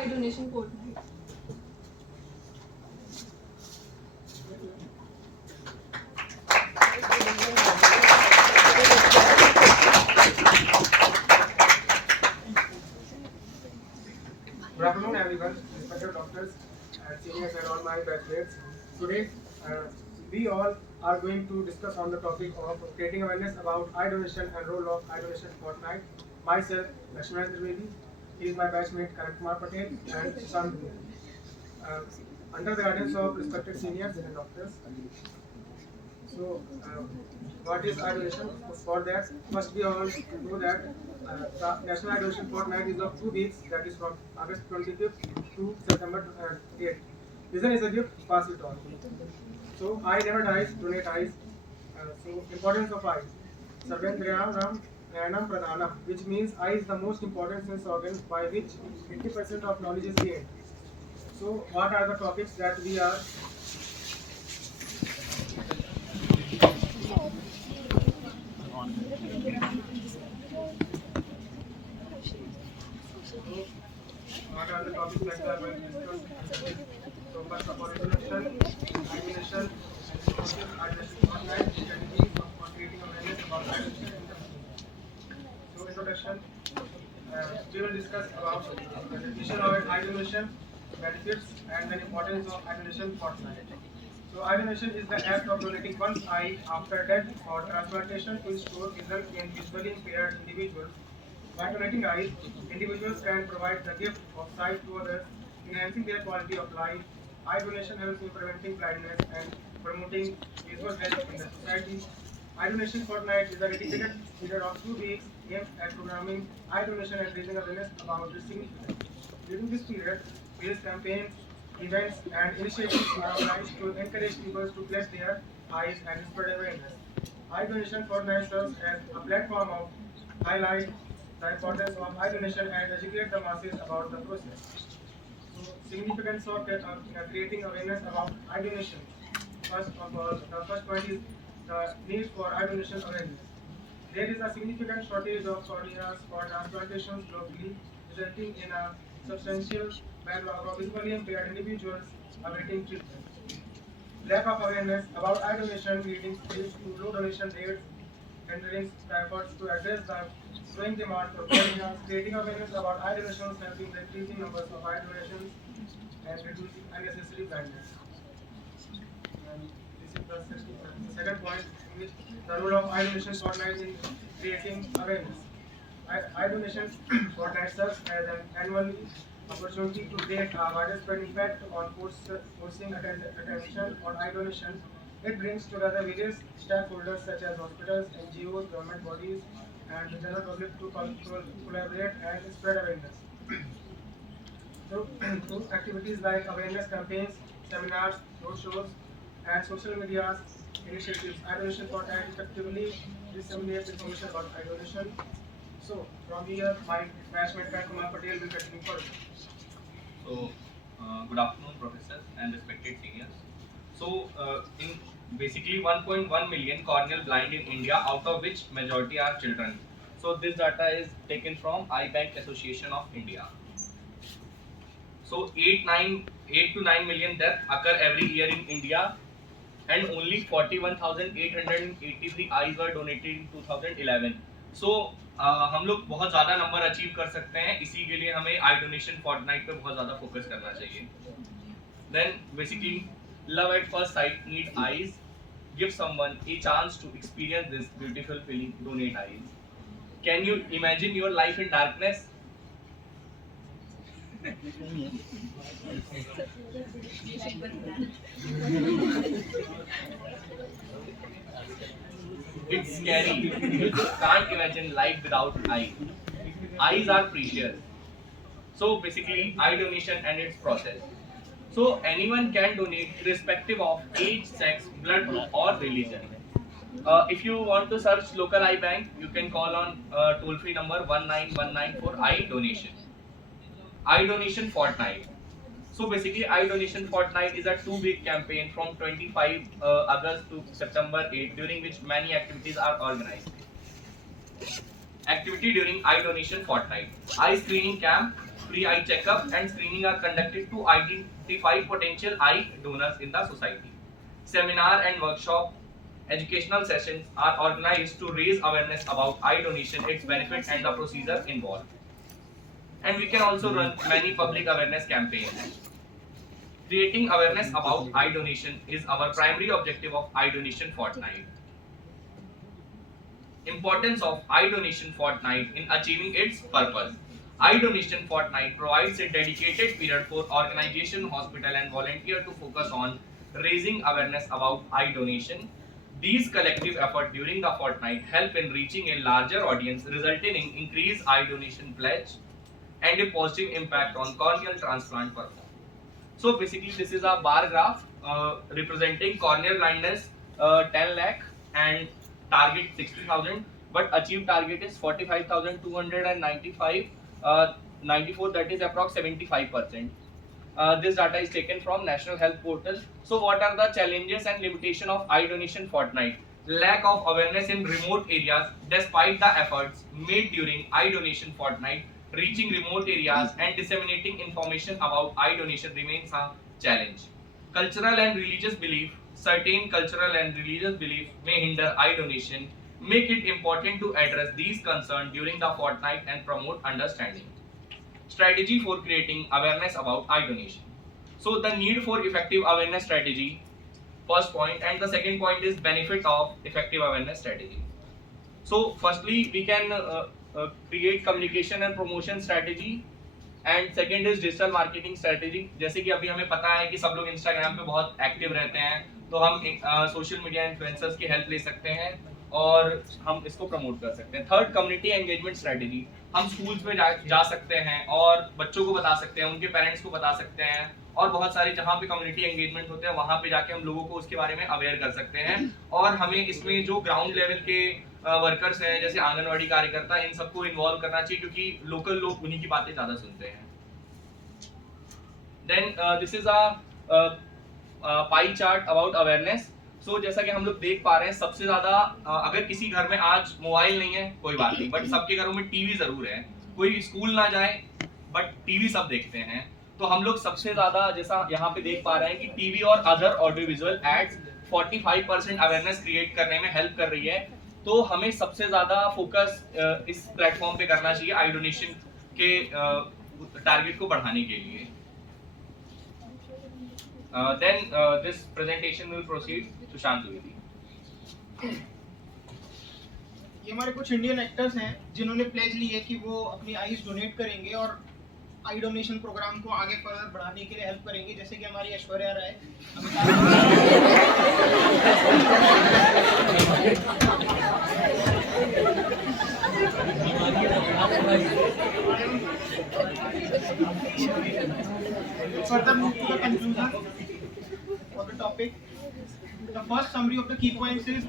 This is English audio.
eye donation fortnight? Good afternoon, everyone, respected doctors and seniors and all my batchmates. Today, uh, we all are going to discuss on the topic of creating awareness about eye donation and role of eye donation fortnight. Myself, Lakshman Trivedi, he is my batchmate Karan Kumar Patel and Sushant Dwivedi. Uh, Under the guidance of respected seniors and doctors. So, what is eye donation? For that, first we all know that the National Eye Donation Fortnight is of 2 weeks, that is from August 25th to September 8th. Vision is a gift, pass it on. So, eye never dies, donate eyes. So, importance of eye. Sarvendriyam Nayanam Pradhanam, which means eye is the most important sense organ by which 80% of knowledge is gained. So, what are the topics that we are what are the topics that we are going to discuss? So first of all, introduction, animation, and resources, identity online, strategies for creating awareness about animation in the field. So introduction, we will discuss about the definition of animation, benefits, and the importance of animation fortnight. So animation is the act of donating one's eye after death or transplantation to restore vision in visually impaired individuals. By donating eyes, individuals can provide the gift of sight to others, enhancing their quality of life. Eye donation helps in preventing blindness and promoting visual health in the society. Eye donation fortnight is a dedicated period of 2 weeks aimed at programming eye donation and raising awareness about its significance. During this period, various campaigns, events, and initiatives are organized to encourage people to pledge their eyes and spread awareness. Eye donation fortnight serves as a platform of highlight the importance of eye donation and educate the masses about the process. So, significance of creating awareness about eye donation. First of all, the first point is the need for eye donation awareness. There is a significant shortage of corneas for transplantations globally, resulting in a substantial backlog of visually impaired individuals awaiting treatment. Lack of awareness about eye donation leading to low donation rates, hindering the efforts to address the growing demand for corneas. Creating awareness about eye donations helping the increasing numbers of eye donations and reducing unnecessary blindness. And this is the second point, in which the role of eye donation fortnight in creating awareness. Eye donation fortnight serves as an annual opportunity to create a widespread impact on forcing attention on eye donation. It brings together various stakeholders such as hospitals, NGOs, government bodies, and the general public to collaborate and spread awareness. Through activities like awareness campaigns, seminars, roadshows, and social media initiatives, eye donation fortnight effectively disseminates information about eye donation. So, from here, my batchmate Kumar Patel will continue further. So, good afternoon, professors and respected seniors. So, in basically 1.1 million corneal blind in India, out of which majority are children. So, this data is taken from Eye Bank Association of India. So, 8 to 9 million deaths occur every year in India, and only 41,883 eyes were donated in 2011. So हम लोग बहुत ज़्यादा number achieve कर सकते हैं, इसी के लिए हमें आई डोनेशन फोर्टनाइट पे बहुत ज़्यादा फोकस करना चाहिए. Then basically, love at first sight need eyes. Give someone a chance to experience this beautiful feeling. Donate eyes. Can you imagine your life in darkness? It's scary. You can't imagine life without eyes. Eyes are precious. So basically, eye donation and its process. So anyone can donate irrespective of age, sex, blood group or religion. If you want to search local eye bank, you can call on toll-free number 1919 for eye donation. Eye donation fortnight. So basically, eye donation fortnight is a 2 week campaign from 25 August to September 8, during which many activities are organized. Activity during eye donation fortnight: eye screening camp, free eye checkup and screening are conducted to identify potential eye donors in the society. Seminar and workshop educational sessions are organized to raise awareness about eye donation, its benefits, and the procedure involved. And we can also run many public awareness campaigns. Creating awareness about eye donation is our primary objective of Eye Donation Fortnight. Importance of Eye Donation Fortnight in achieving its purpose. Eye Donation Fortnight provides a dedicated period for organization, hospital, and volunteer to focus on raising awareness about eye donation. These collective efforts during the fortnight help in reaching a larger audience, resulting in increased eye donation pledge and a positive impact on corneal transplant performance. So basically, this is a bar graph representing corneal blindness 10 lakh and target 60,000, but achieved target is 45,295, 94, that is approx 75%. This data is taken from National Health Portal. So what are the challenges and limitation of eye donation fortnight? Lack of awareness in remote areas. Despite the efforts made during eye donation fortnight, reaching remote areas and disseminating information about eye donation remains a challenge. Cultural and religious belief. Certain cultural and religious beliefs may hinder eye donation, make it important to address these concerns during the fortnight and promote understanding. Strategy for creating awareness about eye donation. So the need for effective awareness strategy, first point, and the second point is benefit of effective awareness strategy. So firstly, we can create communication and promotion strategy, and second is digital marketing strategy. जैसे कि अभी हमें पता है कि सब लोग Instagram पे बहुत एक्टिव रहते हैं, तो हम सोशल मीडिया इन्फ्लुएंसर्स की हेल्प ले सकते हैं और हम इसको प्रमोट कर सकते हैं. Third, community engagement strategy. हम स्कूल्स में जा सकते हैं और बच्चों को बता सकते हैं, उनके पेरेंट्स को बता सकते हैं, और बहुत सारे जहाँ पे कम्युनिटी एंगेजमेंट होते हैं वहाँ पे जाके हम लोगों को उसके बारे में अवेयर कर सकते हैं. और हमें इसमें जो ग्राउंड लेवल के वर्कर्स हैं, जैसे आंगनवाड़ी कार्यकर्ता, इन सबको इन्वॉल्व करना चाहिए क्योंकि लोकल लोग उन्हीं की बातें ज़्यादा सुनते हैं. Then this is a pie chart about awareness. So जैसा कि हम लोग देख पा रहे हैं, सबसे ज़्यादा अगर किसी घर में आज मोबाइल नहीं है कोई बात नहीं, बट सबके घरों में टीवी ज़रूर है. कोई स्कूल ना जाए बट टीवी सब देखते हैं. तो हम लोग सबसे ज़्यादा, जैसा यहाँ पे देख पा रहे हैं कि टीवी और other audio visual aids 45% awareness create करने में हेल्प कर रही है. तो हमें सबसे ज़्यादा फोकस इस प्लेटफॉर्म पे करना चाहिए आई डोनेशन के टारगेट को बढ़ाने के लिए. Then this presentation will proceed to Shantavidi. ये हमारे कुछ इंडियन एक्टर्स हैं जिन्होंने प्लेज ली है कि वो अपनी आईज डोनेट करेंगे और आई डोनेशन प्रोग्राम को आगे फर्दर बढ़ाने के लिए हेल्प करेंगे. जैसे कि हमारी Aishwarya Rai, further move to the conclusion of the topic. The first summary of the key points is